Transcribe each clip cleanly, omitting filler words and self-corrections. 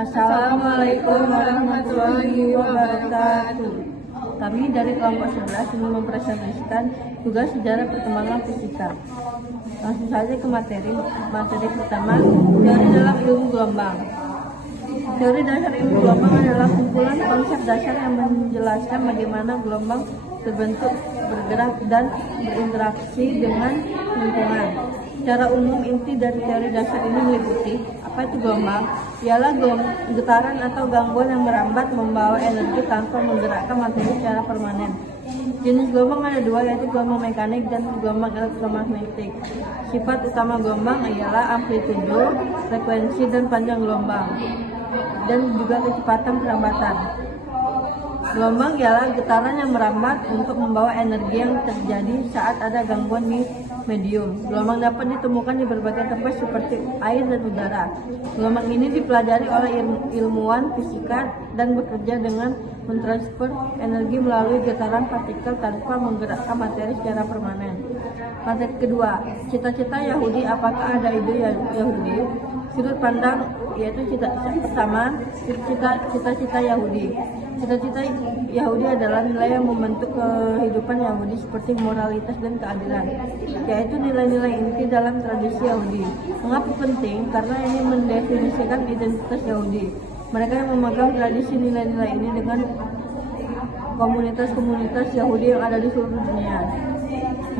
Assalamualaikum warahmatullahi wabarakatuh. Kami dari kelompok 11 ingin mempresentasikan tugas sejarah perkembangan fisika. Langsung saja ke materi. Materi pertama, teori dalam ilmu gelombang. Teori dasar ilmu gelombang adalah kumpulan konsep dasar yang menjelaskan bagaimana gelombang terbentuk, bergerak, dan berinteraksi dengan lingkungan. Secara umum, inti dari teori dasar ini meliputi apa itu gelombang? Ialah getaran atau gangguan yang merambat membawa energi tanpa menggerakkan materi secara permanen. Jenis gelombang ada dua, yaitu gelombang mekanik dan gelombang elektromagnetik. Sifat utama gelombang ialah amplitudo, frekuensi, dan panjang gelombang, dan juga kecepatan perambatan. Gelombang ialah getaran yang merambat untuk membawa energi yang terjadi saat ada gangguan di medium. Gelombang dapat ditemukan di berbagai tempat seperti air dan udara. Gelombang ini dipelajari oleh ilmuwan fisika dan bekerja dengan mentransfer energi melalui getaran partikel tanpa menggerakkan materi secara permanen. Materi kedua, cita-cita Yahudi. Apakah ada ide Yahudi? Sudut pandang yaitu cita-cita Yahudi. Cita-cita Yahudi adalah nilai yang membentuk kehidupan Yahudi seperti moralitas dan keadilan, yaitu nilai-nilai inti dalam tradisi Yahudi. Mengapa penting? Karena ini mendefinisikan identitas Yahudi. Mereka yang memegang tradisi nilai-nilai ini dengan komunitas-komunitas Yahudi yang ada di seluruh dunia.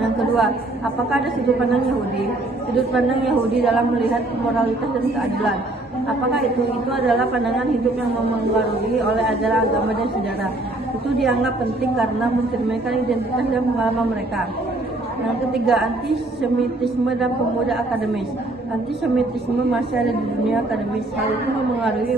Yang kedua, apakah ada sudut pandang Yahudi? Sudut pandang Yahudi dalam melihat moralitas dan keadilan. Apakah itu? Itu adalah pandangan hidup yang memengaruhi oleh ajaran agama dan sejarah. Itu dianggap penting karena mencerminkan identitas dan pengalaman mereka. Yang ketiga, antisemitisme dan pemuda akademis. Antisemitisme masih ada di dunia akademis. Hal itu memengaruhi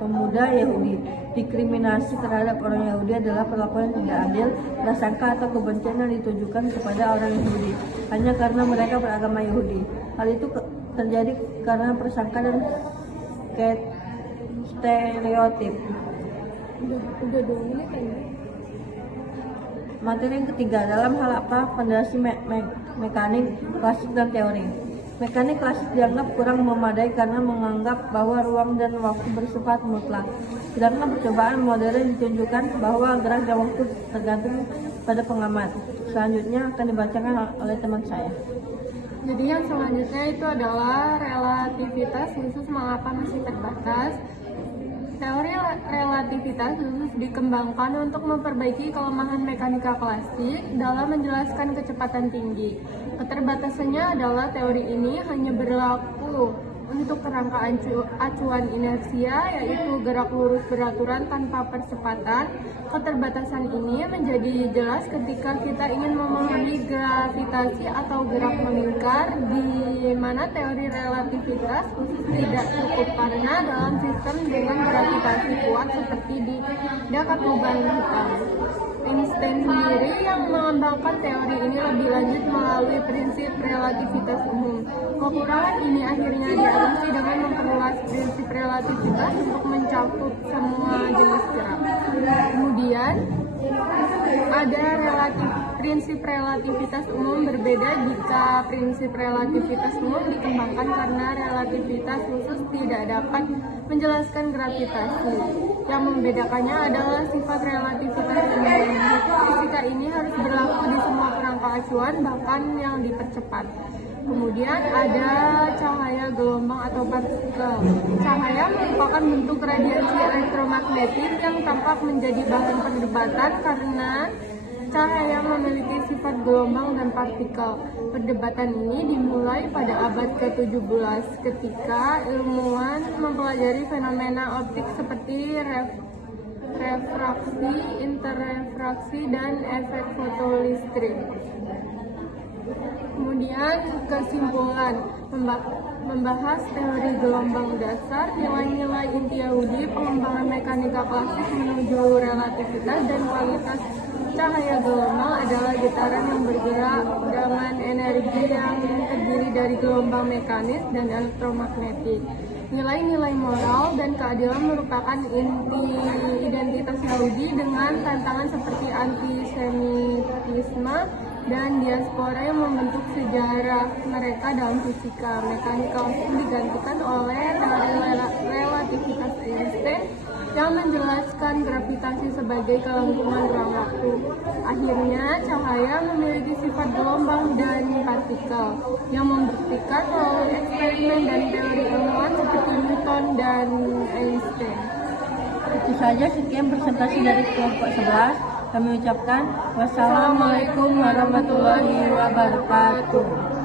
pemuda Yahudi. Diskriminasi terhadap orang Yahudi adalah perlakuan yang tidak adil, prasangka atau kebencian yang ditujukan kepada orang Yahudi hanya karena mereka beragama Yahudi. Hal itu terjadi karena prasangka dan stereotip. Materi yang ketiga, dalam hal apa fondasi mekanik klasik dan teori. Mekanik klasik dianggap kurang memadai karena menganggap bahwa ruang dan waktu bersifat mutlak. Sedangkan percobaan modern ditunjukkan bahwa gerak dan waktu tergantung pada pengamat. Selanjutnya akan dibacakan oleh teman saya. Jadi yang selanjutnya itu adalah relativitas khusus mengapa masih terbatas. Teori relativitas khusus dikembangkan untuk memperbaiki kelemahan mekanika klasik dalam menjelaskan kecepatan tinggi. Keterbatasannya adalah teori ini hanya berlaku untuk kerangka acuan inersia, yaitu gerak lurus beraturan tanpa percepatan. Keterbatasan ini menjadi jelas ketika kita ingin memahami gravitasi atau gerak melingkar, di mana teori relativitas khusus tidak cukup karena dalam sistem dengan gravitasi kuat seperti di dekat lubang hitam. Einstein sendiri yang mengembangkan teori ini lebih lanjut melalui prinsip relativitas umum. Kekurangan ini akhirnya diatasi dengan memperluas prinsip relativitas untuk mencakup semua jenis gerak. Kemudian ada prinsip relativitas umum berbeda jika prinsip relativitas umum dikembangkan karena relativitas khusus tidak dapat menjelaskan gravitasi. Yang membedakannya adalah sifat relativitas umum. Fisika ini harus berlaku di semua kerangka acuan, bahkan yang dipercepat. Kemudian ada cahaya gelombang atau partikel. Cahaya merupakan bentuk radiasi elektromagnetik yang tampak menjadi bahan perdebatan karena cahaya memiliki sifat gelombang dan partikel. Perdebatan ini dimulai pada abad ke-17 ketika ilmuwan mempelajari fenomena optik seperti refraksi, interrefraksi, dan efek fotolistrik. Kemudian kesimpulan membahas teori gelombang dasar, nilai-nilai inti Yahudi, pengembangan mekanika klasik menuju relativitas, dan kualitas cahaya gelombang adalah getaran yang bergerak dengan energi yang terdiri dari gelombang mekanis dan elektromagnetik. Nilai-nilai moral dan keadilan merupakan inti identitas Yahudi dengan tantangan seperti antisemitisme dan diaspora yang membentuk sejarah mereka dalam fisika. Mekanika langsung digantikan oleh teori relativitas menjelaskan gravitasi sebagai kelangsungan ruang waktu. Akhirnya, cahaya memiliki sifat gelombang dan partikel yang membuktikan melalui eksperimen dan teori ilmuwan seperti Newton dan Einstein. Itu saja sekian presentasi dari kelompok 11. Kami ucapkan wassalamualaikum warahmatullahi wabarakatuh.